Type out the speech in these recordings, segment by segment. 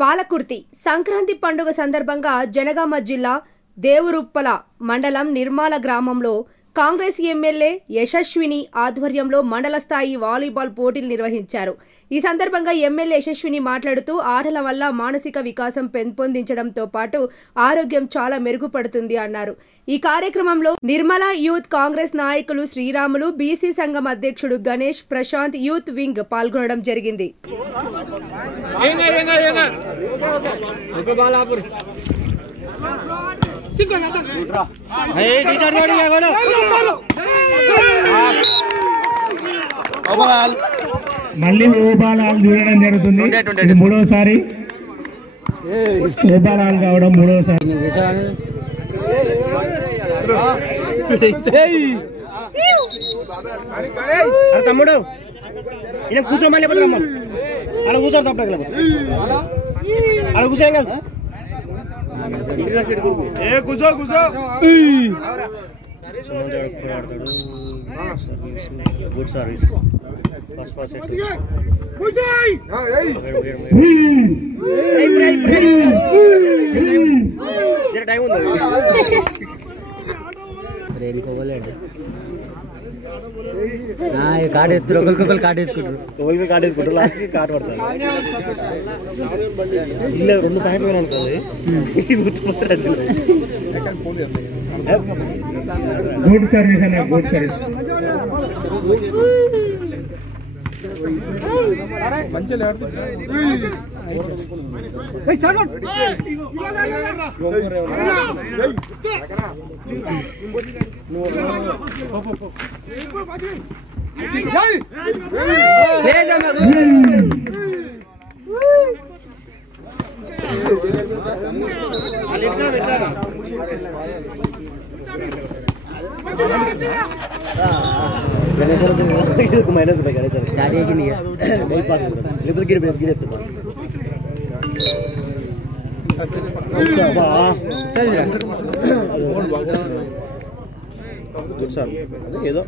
పాలకుర్తి సంక్రాంతి పండుగ సందర్భంగా జనగామ జిల్లా దేవురుప్పల మండలం నిర్మాల గ్రామంలో కాంగ్రెస్ ఎమ్మెల్యే యశస్విని ఆధ్వర్యంలో మండల స్థాయి వాలీబాల్ పోటీలు నిర్వహించారు. ఈ సందర్భంగా ఎమ్మెల్యే యశస్విని మాట్లాడుతూ ఆటల వల్ల మానసిక వికాసం పెంపొందించడంతో పాటు ఆరోగ్యం చాలా మెరుగుపడుతుంది అన్నారు. ఈ కార్యక్రమంలో నిర్మల యూత్ కాంగ్రెస్ నాయకులు శ్రీరాములు, బీసీ సంఘం అధ్యక్షుడు గణేష్, ప్రశాంత్, యూత్ వింగ్ పాల్గొనడం జరిగింది. మళ్ళీ ఓబాలాలు చూడడం జరుగుతుంది. ఇది మూడోసారి ఓబాలాలు కావడం మూడోసారి. తమ్ముడు ఇలా కూర్చోమని చెప్పమ్మా, అలా కూర్చోని తప్పలేదు, అలా కూర్చోం కదా. కూర్చో కూర్చో గుడ్ సర్వీస్ ఫస్ట్ టైం ఉంది కార్డు ఎత్తురు, ఒకరికొకరు కార్డు వేసుకుంటారు, ఒకరికి కార్డు వేసుకుంటారు, లాస్ట్కి కార్డు పడతారు. ఇలా 2 ప్యాకెట్లు పోయినా అనుకోండి, గుడ్ సర్వీస్ అన్న, గుడ్ సర్వీస్. మంచిగా మైనస్ ఉంటాయి లేకపోతే గిడెత్తా సార్ అదే ఏదో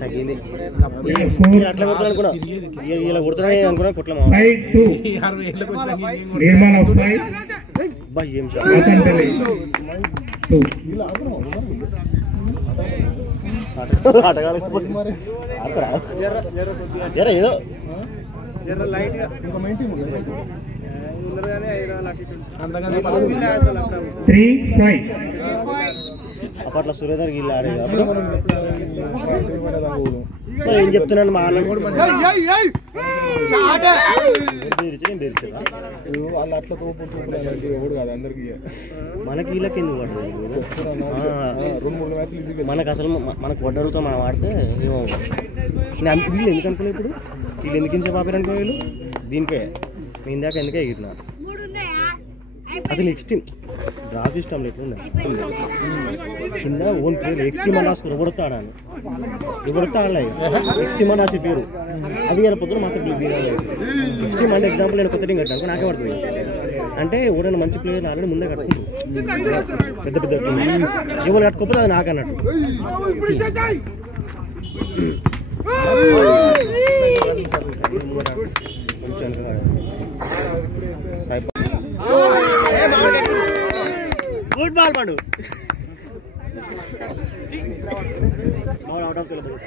తగ్గింది. అట్లా కొడుతున్నాను కూడా, ఇలా కొడుతున్నా అనుకున్నా కొట్లమా. ఏం సార్ ఆటగాలి ఏదో అప్పట్లో సురేందర్ గిల్ ఆడేది. ఏం చెప్తున్నాను మనకి వీళ్ళకి ఎందుకు పడ్డది? మనకు అసలు మనకు పడ్డడుతో మనం ఆడితే వీళ్ళు ఎందుకు అనుకున్నా, ఇప్పుడు వీళ్ళు ఎందుకు ఇంచే పాపారు అనుకో, వీళ్ళు దీనికే నేను దాకా ఎందుకే ఎగిరినా. అసలు నెక్స్ట్ టీం డ్రా సిస్టమ్ లేకుండా కింద ఓన్ ప్లేయర్ నెక్స్ట్ టీమ్ అన్నా ఎవరితో ఆడాను, ఎవరితో ఆడలేదు. నెక్స్ట్ టీమ్ అన్నా పేరు అది ఇలా పొద్దున మాత్రం నెక్స్ట్ టీమ్ అంటే ఎగ్జాంపుల్ నేను కొత్త టీం కట్టాను, నాకే పడుతుంది. అంటే ఎవరైనా మంచి ప్లేయర్ ఆల్రెడీ ముందే కట్టుకుంటుంది. పెద్ద పెద్ద ఎవరు కట్టుకోకపోతే అది నాకు అన్నట్టు. గుడ్ బాల్ పండు అవుట్ ఆఫ్ సిలబస్.